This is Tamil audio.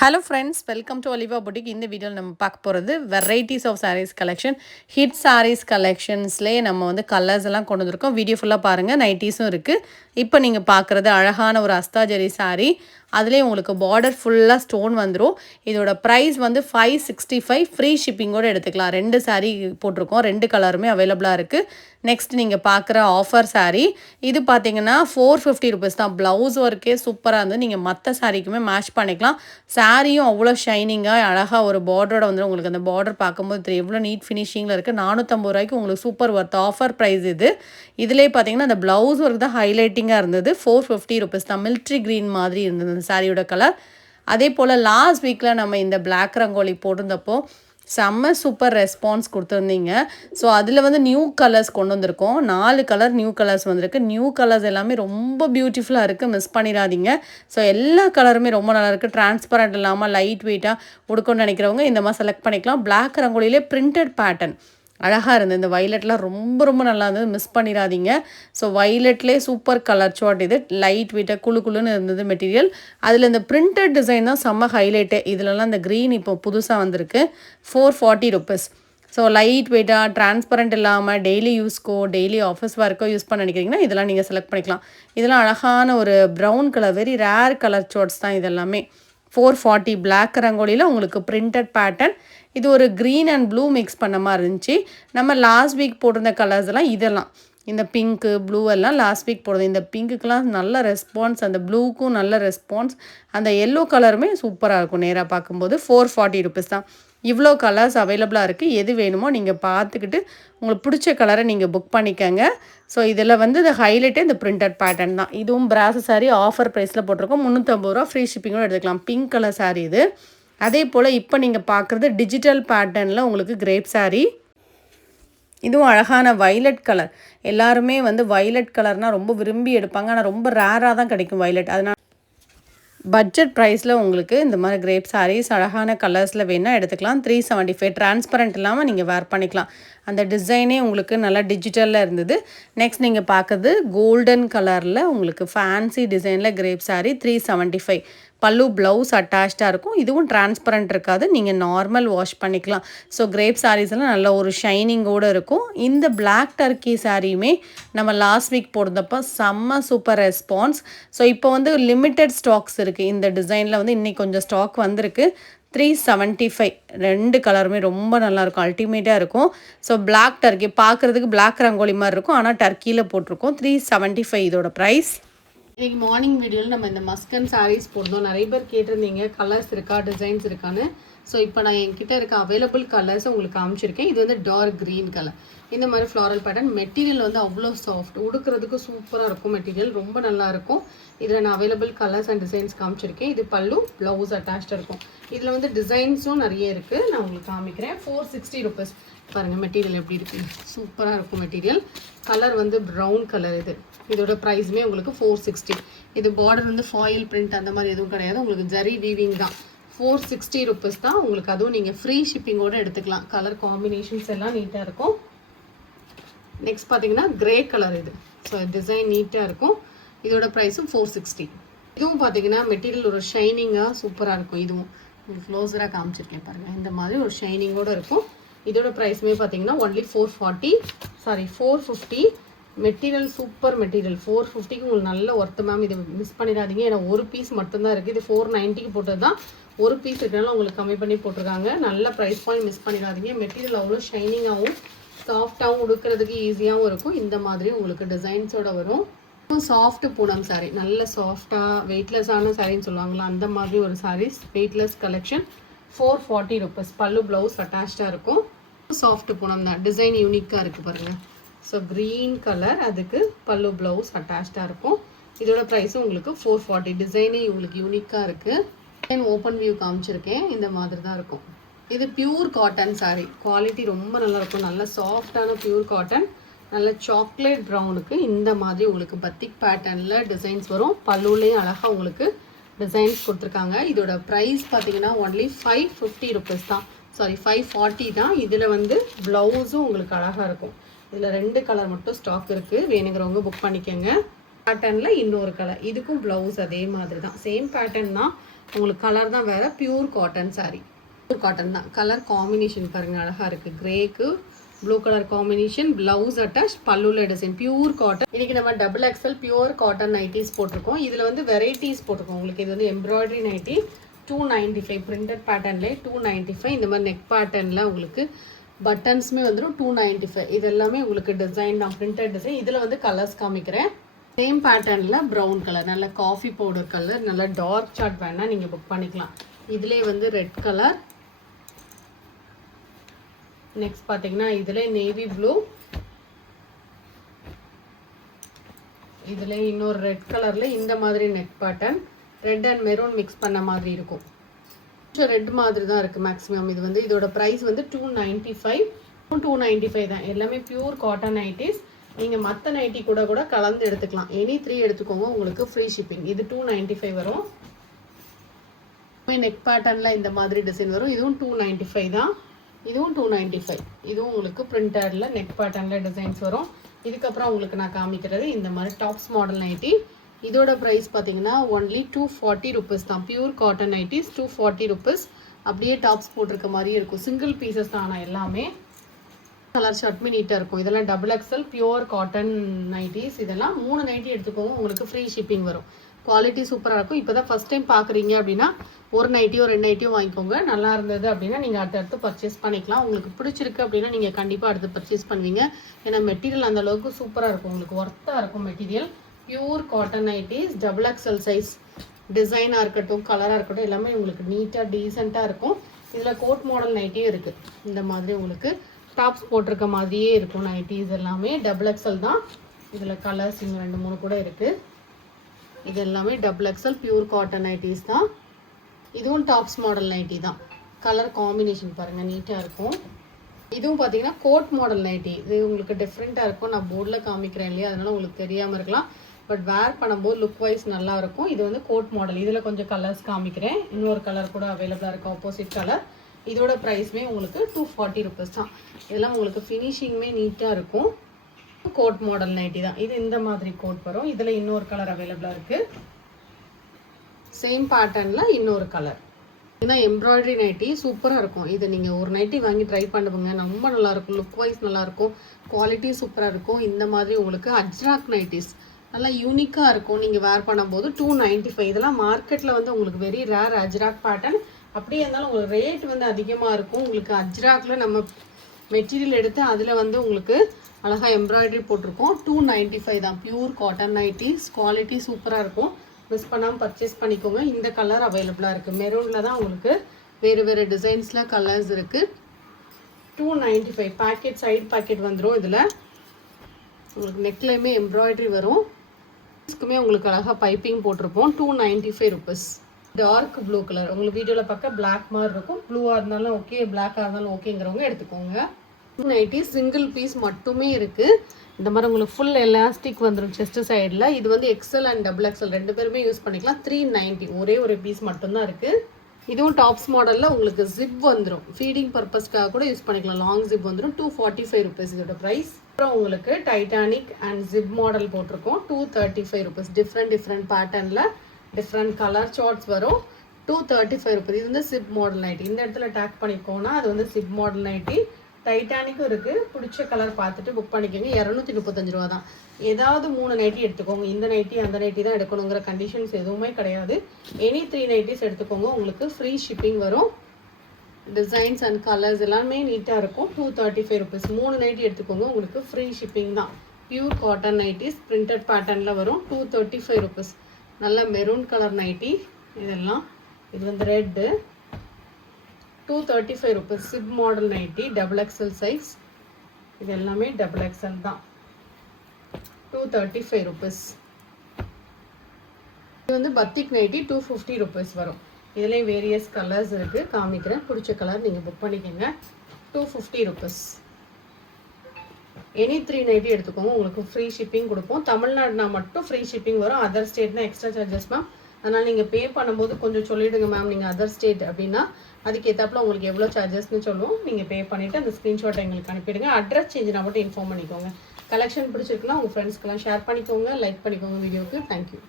Hello friends, welcome to Oliva Boutique. இந்த வீடியோவில் நம்ம பார்க்க போகிறது varieties of sarees collection. Hit sarees கலெக்ஷன்ஸ்லேயே நம்ம வந்து கலர்ஸ் எல்லாம் கொண்டு வந்திருக்கோம். வீடியோ ஃபுல்லாக பாருங்கள். நைட்டிஸும் இருக்குது. இப்போ நீங்கள் பார்க்குறது அழகான ஒரு அஸ்தாஜரி saree. அதுலேயே உங்களுக்கு பார்டர் ஃபுல்லாக ஸ்டோன் வந்துடும். இதோட ப்ரைஸ் வந்து 565, ஃப்ரீ ஷிப்பிங்கோடு எடுத்துக்கலாம். 2 saree போட்டிருக்கோம், 2 கலருமே அவைலபிளாக இருக்குது. நெக்ஸ்ட் நீங்கள் பார்க்குற ஆஃபர் saree இது பார்த்தீங்கன்னா 450 ருபீஸ் தான். ப்ளவுஸ் ஒர்க்கே சூப்பராக இருந்து நீங்கள் மற்ற சாரீக்குமே மேட்ச் பண்ணிக்கலாம். சாரியும் அவ்வளோ ஷைனிங்காக அழகாக ஒரு பார்டரோட வந்து உங்களுக்கு அந்த பார்டர் பார்க்கும்போது தெரியும் எவ்வளோ நீட் ஃபினிஷிங்கில் இருக்குது. 450 ரூபாய்க்கு உங்களுக்கு சூப்பர் ஒர்த் ஆஃபர் ப்ரைஸ் இது. இதிலே பார்த்தீங்கன்னா அந்த ப்ளவுஸ் ஒர்க் தான் ஹைலைட்டிங்காக இருந்தது. 450 ருபீஸ் தான். மில்ட்ரி க்ரீன் மாதிரி இருந்தது அந்த சாரியோட கலர். அதே போல் லாஸ்ட் வீக்கில் நம்ம இந்த பிளாக் ரங்கோலி போட்டிருந்தப்போ செம்ம சூப்பர் ரெஸ்பான்ஸ் கொடுத்துருந்தீங்க. ஸோ அதில் வந்து நியூ கலர்ஸ் கொண்டு வந்திருக்கோம். 4 கலர் நியூ கலர்ஸ் வந்திருக்கு. நியூ கலர்ஸ் எல்லாமே ரொம்ப பியூட்டிஃபுல்லாக இருக்குது, மிஸ் பண்ணிடாதீங்க. ஸோ எல்லா கலருமே ரொம்ப நல்லா இருக்குது. டிரான்ஸ்பரண்ட் இல்லாமல் லைட் வெயிட்டாக உடுக்கணும்னு நினைக்கிறவங்க இந்த மாதிரி செலக்ட் பண்ணிக்கலாம். பிளாக் ரங்கோலியிலே பிரிண்டட் பேட்டர்ன் அழகாக இருந்தது. இந்த வைலட்லாம் ரொம்ப ரொம்ப நல்லா இருந்தது, மிஸ் பண்ணிடாதீங்க. ஸோ வைலட்லேயே சூப்பர் கலர் சார்ட். இது லைட் வெயிட்டாக குழுன்னு இருந்தது மெட்டீரியல். அதில் இந்த பிரிண்டட் டிசைன் தான் செம்ம ஹைலைட்டு. இதிலலாம் இந்த க்ரீன் இப்போ புதுசாக வந்திருக்கு. 440 ருபீஸ். ஸோ லைட் வெயிட்டாக டிரான்ஸ்பரண்ட் இல்லாமல் டெய்லி யூஸ்க்கோ டெய்லி ஆஃபீஸ் ஒர்க்கோ யூஸ் பண்ண நினைக்கிறீங்கன்னா இதெல்லாம் நீங்கள் செலக்ட் பண்ணிக்கலாம். இதெல்லாம் அழகான ஒரு brown colour, very rare colour charts தான் இதெல்லாமே. 440 பிளாக் ரங்கோலியில் உங்களுக்கு பிரிண்டட் பேட்டர்ன். இது ஒரு க்ரீன் அண்ட் ப்ளூ மிக்ஸ் பண்ண மாதிரி இருந்துச்சு. நம்ம லாஸ்ட் வீக் போட்டிருந்த கலர்ஸ் எல்லாம் இதெல்லாம் இந்த பிங்க்கு ப்ளூ எல்லாம் லாஸ்ட் வீக் போடுறது. இந்த பிங்க்குக்கெலாம் நல்ல ரெஸ்பான்ஸ், அந்த ப்ளூக்கும் நல்ல ரெஸ்பான்ஸ், அந்த எல்லோ கலருமே சூப்பராக இருக்கும். நேராக பார்க்கும்போது 440 ருபீஸ் தான். இவ்வளோ கலர்ஸ் அவைலபிளாக இருக்குது. எது வேணுமோ நீங்கள் பார்த்துக்கிட்டு உங்களுக்கு பிடிச்ச கலரை நீங்கள் புக் பண்ணிக்கோங்க. ஸோ இதில் வந்து இந்த ஹைலைட்டே இந்த பிரிண்டட் பேட்டர்ன் தான். இதுவும் பிராஸ் சாரீ ஆஃபர் ப்ரைஸில் போட்டிருக்கோம். 350 ரூபா, ஃப்ரீ ஷிப்பிங்கோடு எடுத்துக்கலாம். பிங்க் கலர் சாரீ இது. அதே போல் இப்போ நீங்கள் பார்க்குறது டிஜிட்டல் பேட்டர்னில் உங்களுக்கு கிரேப் சாரீ. இதுவும் அழகான வைலட் கலர். எல்லாருமே வந்து வைலட் கலர்னால் ரொம்ப விரும்பி எடுப்பாங்க. ஆனால் ரொம்ப ரேராக தான் கிடைக்கும் வைலட். அதனால் பட்ஜெட் ப்ரைஸில் உங்களுக்கு இந்த மாதிரி கிரேப் சாரீஸ் அழகான கலர்ஸில் வேணால் எடுத்துக்கலாம். 375. டிரான்ஸ்பரண்ட் இல்லாமல் நீங்கள் வேர் பண்ணிக்கலாம். அந்த டிசைனே உங்களுக்கு நல்லா டிஜிட்டலில் இருந்தது. நெக்ஸ்ட் நீங்கள் பார்க்குறது கோல்டன் கலரில் உங்களுக்கு ஃபேன்சி டிசைனில் கிரேப் சாரீ 375. பல்லு ப்ளவுஸ் அட்டாச்சாக இருக்கும். இதுவும் டிரான்ஸ்பரண்ட் இருக்காது, நீங்கள் நார்மல் வாஷ் பண்ணிக்கலாம். ஸோ கிரேப் சாரீஸ் எல்லாம் நல்ல ஒரு ஷைனிங்கோடு இருக்கும். இந்த பிளாக் டர்க்கி சாரியுமே நம்ம லாஸ்ட் வீக் போடுறப்போ செம்ம சூப்பர் ரெஸ்பான்ஸ். ஸோ இப்போ வந்து லிமிட்டட் ஸ்டாக்ஸ் இருக்குது. இந்த டிசைனில் வந்து இன்றைக்கி கொஞ்சம் ஸ்டாக் வந்திருக்கு. 375. 2 கலருமே ரொம்ப நல்லாயிருக்கும், அல்டிமேட்டாக இருக்கும். ஸோ பிளாக் டர்க்கி பார்க்குறதுக்கு பிளாக் ரங்கோலி மாதிரி இருக்கும், ஆனால் டர்க்கியில் போட்டிருக்கோம். 375 இதோட ப்ரைஸ். இன்றைக்கி மார்னிங் வீடியோவில் நம்ம இந்த மஸ்கன் சாரீஸ் போடுறோம். நிறைய பேர் கேட்டிருந்தீங்க கலர்ஸ் இருக்கா, டிசைன்ஸ் இருக்கான்னு. ஸோ இப்போ நான் என்கிட்ட இருக்க அவைலபிள் கலர்ஸை உங்களுக்கு காமிச்சிருக்கேன். இது வந்து டார்க் க்ரீன் கலர், இந்த மாதிரி ஃப்ளாரல் பேட்டர்ன். மெட்டீரியல் வந்து அவ்வளோ சாஃப்ட், உடுக்கிறதுக்கு சூப்பராக இருக்கும். மெட்டீரியல் ரொம்ப நல்லா இருக்கும். இதில் நான் அவைலபிள் கலர்ஸ் அண்ட் டிசைன்ஸ் காமிச்சிருக்கேன். இது பல்லு, ப்ளவுஸ் அட்டாச்சாக இருக்கும். இதில் வந்து டிசைன்ஸும் நிறைய இருக்குது, நான் உங்களுக்கு காமிக்கிறேன். 460 ருபீஸ். பாருங்கள் மெட்டீரியல் எப்படி இருக்குது, சூப்பராக இருக்கும் மெட்டீரியல். கலர் வந்து ப்ரௌன் கலர். இதோட ப்ரைஸுமே உங்களுக்கு 460. இது பார்டர் வந்து ஃபாயில் பிரிண்ட் அந்த மாதிரி எதுவும் கிடையாது, உங்களுக்கு ஜரி வீவிங் தான். 460 ருபீஸ் தான் உங்களுக்கு. அதுவும் நீங்கள் ஃப்ரீ ஷிப்பிங்கோடு எடுத்துக்கலாம். கலர் காம்பினேஷன்ஸ் எல்லாம் நீட்டாக இருக்கும். நெக்ஸ்ட் பார்த்தீங்கன்னா கிரே கலர். இது ஸோ டிசைன் நீட்டாக இருக்கும். இதோட ப்ரைஸும் 460. இதுவும் பார்த்தீங்கன்னா மெட்டீரியல் ஒரு ஷைனிங்காக சூப்பராக இருக்கும். இதுவும் உங்களுக்கு க்ளோஸராக காமிச்சிருக்கேன் பாருங்கள், இந்த மாதிரி ஒரு ஷைனிங்கோடு இருக்கும். இதோட ப்ரைஸுமே பார்த்தீங்கன்னா ஒன்லி 450. Material super material. 450க்கு உங்களுக்கு நல்ல ஒர்த்து மேம். இது மிஸ் பண்ணிடாதீங்க. ஏன்னா ஒரு பீஸ் மட்டும்தான் இருக்குது. இது 490க்கு போட்டது தான். ஒரு பீஸ் இருக்கிறனால உங்களுக்கு கம்மி பண்ணி போட்டிருக்காங்க. நல்ல ப்ரைஸ் பாயிண்ட், மிஸ் பண்ணிடாதீங்க. மெட்டீரியல் அவ்வளோ ஷைனிங்காகவும் சாஃப்டாகவும் உடுக்கிறதுக்கு ஈஸியாகவும் இருக்கும். இந்த மாதிரி உங்களுக்கு டிசைன்ஸோட வரும். சாஃப்ட் பூனம் சாரீ, நல்ல சாஃப்டாக வெயிட்லெஸ்ஸான சாரின்னு சொல்லுவாங்களா, அந்த மாதிரி ஒரு சாரீஸ். Weightless collection. 440 ருபீஸ். பல்லு ப்ளவுஸ் அட்டாச்சாக இருக்கும். சாஃப்ட் பூனம் தான், டிசைன் யூனிக்காக இருக்குது பாருங்கள். ஸோ க்ரீன் கலர், அதுக்கு பல்லு ப்ளவுஸ் அட்டாச்சாக இருக்கும். இதோட ப்ரைஸும் உங்களுக்கு 440. டிசைனே உங்களுக்கு யூனிக்காக இருக்குது. டிசைன் ஓப்பன் வியூ காமிச்சிருக்கேன், இந்த மாதிரி தான் இருக்கும். இது பியூர் காட்டன் சாரீ. குவாலிட்டி ரொம்ப நல்லாயிருக்கும். நல்ல சாஃப்டான பியூர் காட்டன். நல்ல சாக்லேட் ப்ரௌனுக்கு இந்த மாதிரி உங்களுக்கு பத்திக் பேட்டர்னில் டிசைன்ஸ் வரும். பல்லுலேயும் அழகாக உங்களுக்கு டிசைன்ஸ் கொடுத்துருக்காங்க. இதோட ப்ரைஸ் பார்த்தீங்கன்னா ஒன்லி 550 ருபீஸ் தான். சாரி 540 தான். இதில் வந்து ப்ளவுஸும் உங்களுக்கு அழகாக இருக்கும். இதில் 2 கலர் மட்டும் ஸ்டாக் இருக்குது, வேணுங்கிறவங்க புக் பண்ணிக்கோங்க. பேட்டர்னில் இன்னொரு கலர். இதுக்கும் ப்ளவுஸ் அதே மாதிரி தான், சேம் பேட்டர்ன் தான். உங்களுக்கு கலர் தான் வேறு, pure cotton saree, pure cotton தான். கலர் காம்பினேஷன் பாருங்கள் அழகாக இருக்குது, கிரேக்கு blue colour combination, blouse attach, பல்லுல டிசைன், பியூர் காட்டன். இன்றைக்கி நம்ம XXL பியூர் காட்டன் நைட்டிஸ் போட்டிருக்கோம். இதில் வந்து வெரைட்டிஸ் போட்டிருக்கோம் உங்களுக்கு. இது வந்து எம்ப்ராய்டரி நைட்டி 295 பிரிண்டட் பேட்டர்ன்லேயே 295. இந்த மாதிரி நெக் பேட்டர்னில் உங்களுக்கு பட்டன்ஸுமே வந்துடும் 295. இது எல்லாமே உங்களுக்கு டிசைன் தான், பிரிண்டட் டிசைன். இதில் வந்து கலர்ஸ் காமிக்கிறேன். சேம் பேட்டர்னில் ப்ரௌன் கலர், நல்ல காஃபி பவுடர் கலர், நல்ல டார்க் சார்ட் வேணால் நீங்கள் புக் பண்ணிக்கலாம். இதிலே வந்து ரெட் கலர், நெக்ஸ்ட் பார்த்தீங்கன்னா இதில் நேவி ப்ளூ, இதில் இன்னொரு ரெட் கலரில் இந்த மாதிரி neck pattern, red and maroon mix பண்ண மாதிரி இருக்கும். கொஞ்சம் ரெட் மாதிரி தான் இருக்குது மேக்ஸிமம். இது வந்து இதோட ப்ரைஸ் வந்து 295 தான். எல்லாமே பியூர் காட்டன் நைட்டிஸ். நீங்கள் மற்ற நைட்டி கூட கலந்து எடுத்துக்கலாம். எனி 3 எடுத்துக்கோங்க, உங்களுக்கு ஃப்ரீ ஷிப்பிங். இது 295 வரும். நெக் பேட்டர்னில் இந்த மாதிரி டிசைன் வரும். இதுவும் 295 தான். இதுவும் 295. இதுவும் உங்களுக்கு பிரிண்டரில் நெக் பேட்டர்னில் டிசைன்ஸ் வரும். இதுக்கப்புறம் உங்களுக்கு நான் காமிக்கிறது இந்த மாதிரி டாப்ஸ் மாடல் நைட்டி. இதோட ப்ரைஸ் பார்த்தீங்கன்னா ஒன்லி 240 ருபீஸ் தான். Pure cotton nighties 240 rupees. அப்படியே டாப்ஸ் போட்டிருக்க மாதிரியே இருக்கும். சிங்கிள் பீசஸ் தான் எல்லாமே. கலர் ஷர்ட்மே நீட்டாக இருக்கும். இதெல்லாம் XXL பியூர் காட்டன் நைட்டிஸ். இதெல்லாம் 3 நைட்டி எடுத்துக்கோங்க, உங்களுக்கு ஃப்ரீ ஷிப்பிங் வரும். குவாலிட்டி சூப்பராக இருக்கும். இப்போ தான் ஃபஸ்ட் டைம் பார்க்குறீங்க அப்படின்னா ஒரு நைட்டியோ 2 நைட்டியோ வாங்கிக்கோங்க. நல்லா இருந்தது அப்படின்னா நீங்கள் அடுத்தடுத்து பர்ச்சேஸ் பண்ணிக்கலாம். உங்களுக்கு பிடிச்சிருக்கு அப்படின்னா நீங்கள் கண்டிப்பாக அடுத்து பர்ச்சேஸ் பண்ணுவீங்க. ஏன்னா மெட்டீரியல் அந்த அளவுக்கு சூப்பராக இருக்கும், உங்களுக்கு ஒர்த்தாக இருக்கும் material. Pure cotton nighties XXL size. டிசைனாக இருக்கட்டும், கலராக இருக்கட்டும், எல்லாமே உங்களுக்கு நீட்டாக டீசெண்டாக இருக்கும். இதில் கோட் மாடல் நைட்டியும் இருக்குது. இந்த மாதிரி உங்களுக்கு டாப்ஸ் போட்டிருக்க மாதிரியே இருக்கும் நைட்டிஸ் எல்லாமே. XXL தான். இதில் கலர்ஸ் இன்னும் 2-3 கூட இருக்குது. இது எல்லாமே XXL பியூர் காட்டன் நைட்டிஸ் தான். இதுவும் டாப்ஸ் மாடல் நைட்டி தான். கலர் காம்பினேஷன் பாருங்கள், நீட்டாக இருக்கும். இதுவும் பார்த்தீங்கன்னா கோட் மாடல் நைட்டி. இது உங்களுக்கு டிஃப்ரெண்ட்டாக இருக்கும். நான் போர்டில் காமிக்கிறேன் இல்லையா, அதனால உங்களுக்கு தெரியாமல் இருக்கலாம். பட் வேர் பண்ணும்போது லுக் வைஸ் நல்லாயிருக்கும். இது வந்து கோட் மாடல். இதில் கொஞ்சம் கலர்ஸ் காமிக்கிறேன். இன்னொரு கலர் கூட அவைலபிளாக இருக்குது, ஆப்போசிட் கலர். இதோட ப்ரைஸ்மே உங்களுக்கு 240 ருபீஸ் தான். இதெல்லாம் உங்களுக்கு ஃபினிஷிங்குமே நீட்டாக இருக்கும். கோட் மாடல் நைட்டி தான். இது இந்த மாதிரி கோட் வரும். இதில் இன்னொரு கலர் அவைலபிளாக இருக்குது. சேம் பேட்டர்னில் இன்னொரு கலர். இதுதான் எம்ப்ராய்டரி நைட்டி. சூப்பராக இருக்கும். இது நீங்கள் ஒரு நைட்டி வாங்கி ட்ரை பண்ணுங்க, ரொம்ப நல்லாயிருக்கும். லுக் வைஸ் நல்லாயிருக்கும், குவாலிட்டி சூப்பராக இருக்கும். இந்த மாதிரி உங்களுக்கு அஜ்ராக் நைட்டிஸ் நல்லா யூனிக்காக இருக்கும். நீங்கள் வேர் பண்ணும்போது 295. இதெல்லாம் மார்க்கெட்டில் வந்து உங்களுக்கு வெரி ரேர் அஜ்ராக் பேட்டர்ன். அப்படியே இருந்தாலும் உங்களுக்கு ரேட் வந்து அதிகமாக இருக்கும். உங்களுக்கு அஜ்ராக்கில் நம்ம மெட்டீரியல் எடுத்து அதில் வந்து உங்களுக்கு அழகாக எம்ப்ராய்டரி போட்டிருக்கோம். 295 தான். Pure cotton nighties. குவாலிட்டி சூப்பராக இருக்கும். மிஸ் பண்ணாமல் பர்ச்சேஸ் பண்ணிக்கோங்க. இந்த கலர் அவைலபிளாக இருக்குது. மெரூனில் தான் உங்களுக்கு வேறு டிசைன்ஸில் கலர்ஸ் இருக்குது. 295. பேக்கெட் சைடு பேக்கெட் வந்துடும். இதில் உங்களுக்கு நெக்லையுமே எம்ப்ராய்டரி வரும். இதுக்குமே உங்களுக்கு அழகாக பைப்பிங் போட்டிருப்போம். 295 ருபீஸ். Dark blue colour. உங்களுக்கு வீடியோவில் பார்க்க பிளாக் மாதிரி இருக்கும். ப்ளூவாக இருந்தாலும் ஓகே, பிளாக்காக இருந்தாலும் ஓகேங்கிறவங்க எடுத்துக்கோங்க. நைட்டி சிங்கிள் பீஸ் மட்டுமே இருக்குது. இந்த மாதிரி உங்களுக்கு ஃபுல் எலாஸ்டிக் வந்துடும் செஸ்ட் சைடில். இது வந்து XL அண்ட் XXL 2 பேருமே யூஸ் பண்ணிக்கலாம். 390. ஒரே ஒரு பீஸ் மட்டும்தான் இருக்குது. இதுவும் டாப்ஸ் மாடலில் உங்களுக்கு ஜிப் வந்துடும். ஃபீடிங் பர்பஸ்க்காக கூட யூஸ் பண்ணிக்கலாம். லாங் ஜிப் வந்துடும். 245 ருபீஸ் இதோட ப்ரைஸ். அப்புறம் உங்களுக்கு டைட்டானிக் அண்ட் ஜிப் மாடல் போட்டிருக்கோம். 235 ருபீஸ். டிஃப்ரெண்ட் பேட்டர்னில் டிஃப்ரெண்ட் கலர் சார்ட்ஸ் வரும். 235 ருபீஸ். இது வந்து சிப் மாடல் நைட்டி. இந்த இடத்துல டேக் பண்ணிக்கோன்னா அது வந்து சிப் மாடல் நைட்டி. டைட்டானிக்கும் இருக்குது. பிடிச்ச கலர் பார்த்துட்டு புக் பண்ணிக்கோங்க. 235 ரூபா தான். ஏதாவது 3 நைட்டி எடுத்துக்கோங்க. இந்த நைட்டி அந்த நைட்டி தான் எடுக்கணுங்கிற கண்டிஷன்ஸ் எதுவுமே கிடையாது. எனி 3 நைட்டிஸ் எடுத்துக்கோங்க, உங்களுக்கு ஃப்ரீ ஷிப்பிங் வரும். டிசைன்ஸ் அண்ட் கலர்ஸ் எல்லாமே நீட்டாக இருக்கும். 235 ருபீஸ். 3 நைட்டி எடுத்துக்கோங்க, உங்களுக்கு ஃப்ரீ ஷிப்பிங் தான். பியூர் காட்டன் நைட்டிஸ் பிரிண்டட் பேட்டர்னில் வரும். 235 ருபீஸ். நல்ல மெரூன் கலர் நைட்டி. இதெல்லாம் இது வந்து red. 235 rupees. Chip model nightie XXL size. இது எல்லாமே XXL தான். 235 ருபீஸ். இது வந்து பத்திக் நைட்டி 250 ருபீஸ் வரும். இதுலேயும் வேரியஸ் கலர்ஸ் இருக்குது, காமிக்கிறேன். பிடிச்ச கலர் நீங்கள் புக் பண்ணிக்கோங்க. 250 ருபீஸ். எனி 3 நைட்டி எடுத்துக்கோங்க, உங்களுக்கு ஃப்ரீ ஷிப்பிங் கொடுப்போம். தமிழ்நாடுனா மட்டும் ஃப்ரீ ஷிப்பிங் வரும். அதர் ஸ்டேட்னா எக்ஸ்ட்ரா சார்ஜஸ் மேம். அதனால் நீங்கள் பே பண்ணும்போது கொஞ்சம் சொல்லிவிடுங்க மேம். நீங்கள் அதர் ஸ்டேட் அப்படின்னா அதுக்கேற்றாப்புல உங்களுக்கு எவ்வளோ சார்ஜஸ்ன்னு சொல்லுவோம். நீங்கள் பே பண்ணிவிட்டு அந்த ஸ்க்ரீன்ஷாட் எங்களுக்கு அனுப்பிடுங்க. அட்ரஸ் சேஞ்சுனா மட்டும் இன்ஃபார்ம் பண்ணிக்கோங்க. கலெக்ஷன் பிடிச்சிருக்குன்னா உங்கள் ஃப்ரெண்ட்ஸ்க்கெல்லாம் ஷேர் பண்ணிக்கோங்க, லைக் பண்ணிக்கோங்க வீடியோவுக்கு. தேங்க்யூ.